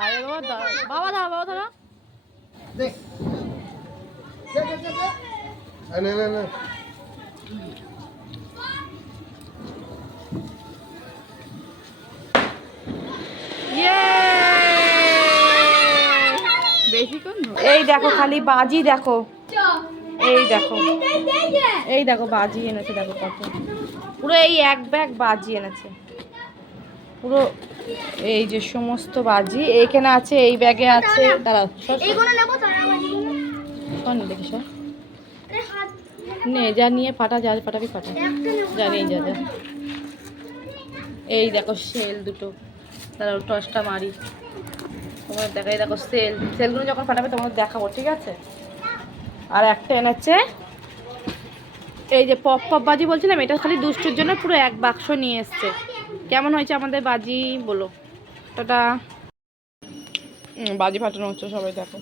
আরে বাবা বাবা বাবা ধরো কোন এই দেখো খালি বাজি দেখো। এই দেখো। এই দেখো বাজি এনেছে দেখো কত পুরো এই এক ব্যাগ বাজি এনেছে। পুরো এই যে সমস্ত বাজি এইখানে আছে এই ব্যাগে আছে। দাঁড়াও সর, সর। এইগুলো নেব তারা কর নি দেখি সর। নে যা নিয়ে ফাটা যা ফাটাবি ফাটা। যা নেই যা যা। এই দেখো সেল দুটো। দাঁড়াও টসটা মারি। তোমার দেখাই দেখো সেল। সেলগুলো যখন ফাটাবে তোমার দেখাবো ঠিক আছে? আর একটা এনেছে এই যে পপ পপ বাজি বলছিলাম এটা খালি দুষ্টুর জন্য পুরো এক বাক্স নিয়ে এসছে। কেমন হয়েছে আমাদের বাজি? বলো। টাটা। বাজি ফাটানো হচ্ছে সবাই দেখো।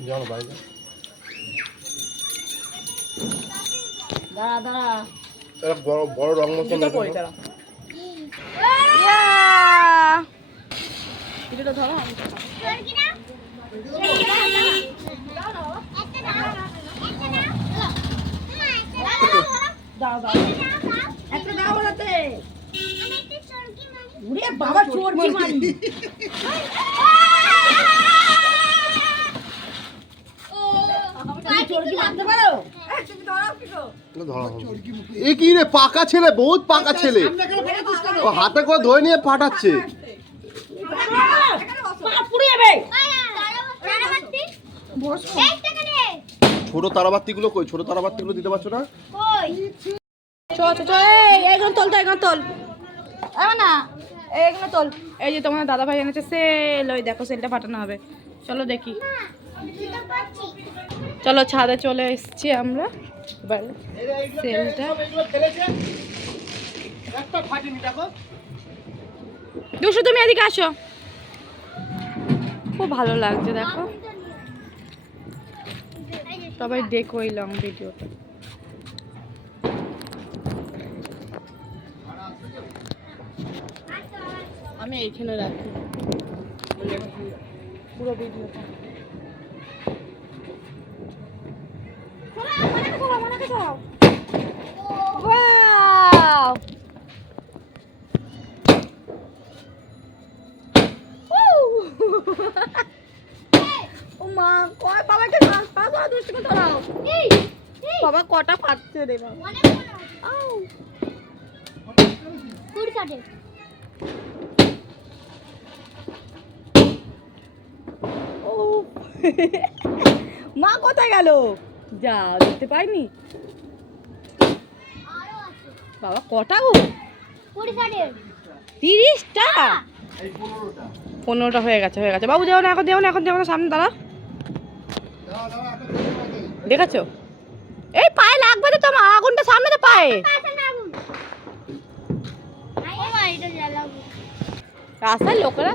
ধরো দাও দাও। একটা দাও বাবা কি। এ কি রে পাকা ছেলে বহুত পাকা ছেলে। ও হাতে করে ধরে নিয়ে পাঠাচ্ছে। পা পুড়ে যাবে ছোট তারাবাতি গুলো কই? ছোট তারাবাতি গুলো দিতে পারছ না? চ চ চ এই এইগুলো তোল তো এগুলো তোল। না এইগুলো তোল। এই যে তোমার দাদা ভাই এনেছে সেল ওই দেখো সেলটা পাঠানো হবে। চলো দেখি। চলো ছাদে চলে এসেছি আমরা। এবার সেলটা। দুশো তুমি এদিকে আসো। খুব ভালো লাগছে দেখো। সবাই দেখো এই লং ভিডিওটা আমি এইখানে রাখি। পুরো ভিডিওটা! ও মা দুষ্টু ধরাও বাবা কটা ফাটছে রে বাবা? ও। মা কোথায় গেল? যা দেখতে পাইনি? বাবা কটা গো? তিরিশটা? পনেরোটা। হয়ে গেছে হয়ে গেছে। বাবু দেও না এখন দেও না এখন দেও না সামনে দাঁড়া। দেখেছ? এই পায়ে লাগবে তো তোমার, আগুনটা সামনে তো পায়ে। রাস্তায় লোকেরা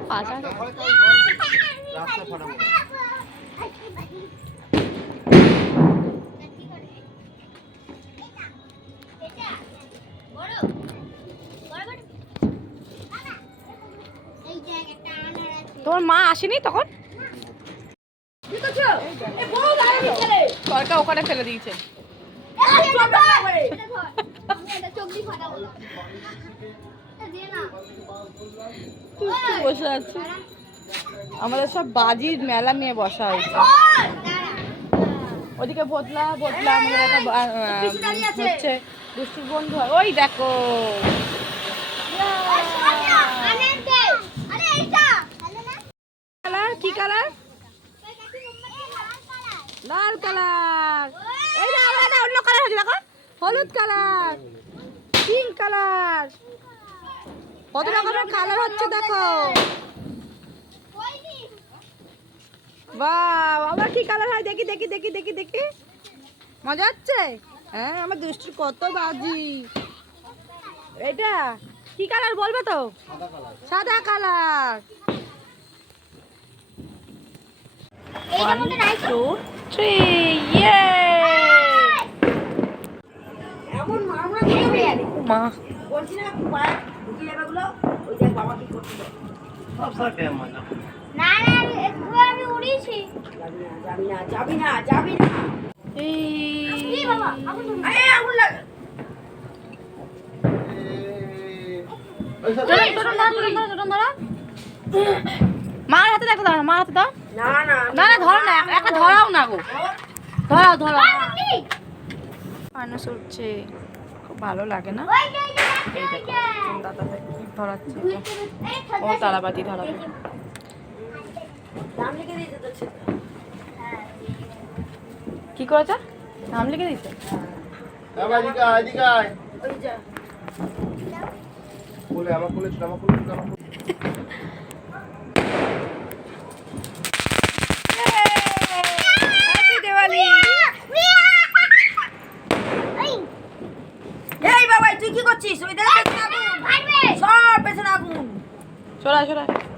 তোমার মা আসেনি তখন? সরকার ওখানে ফেলে দিয়েছে। বসে আছে। আমাদের সব বাজির মেলা নিয়ে বসা হয়েছে। ওদিকে বদলা বদলা হচ্ছে দুষ্টুর বন্ধু। ওই দেখো কালার কি কালার লাল কালার এই না না, না অন্য কালার হচ্ছে দেখো হলুদ কালার, পিঙ্ক কালার। কত রকমের কালার হচ্ছে দেখো। বাহ আবার কি কালার হয়? দেখি দেখি দেখি দেখি দেখি। মজা হচ্ছে? হ্যাঁ আমার দুষ্টুর কত বাজি। এটা? কি কালার বলবে তো? সাদা কালার। থ্রি ইয়ে এমন মা। মার হাতে দেখো দাও মার হাতে দাও। না না না ধরো না একটা ধরাও না গো। ধরাও ধরাও। মানুষ উঠছে খুব ভালো লাগে না? এই দেখো দাদাটা কি ধরাচ্ছে ও তারাবাতি ধরাবে। কি করেছে নাম লিখে দিচ্ছে। ওই আমার কোলে ছিল, আমার কোলে ছিল, আমার কোলে। হ্যাপি দিওয়ালি এই, এই বাবা তুই কি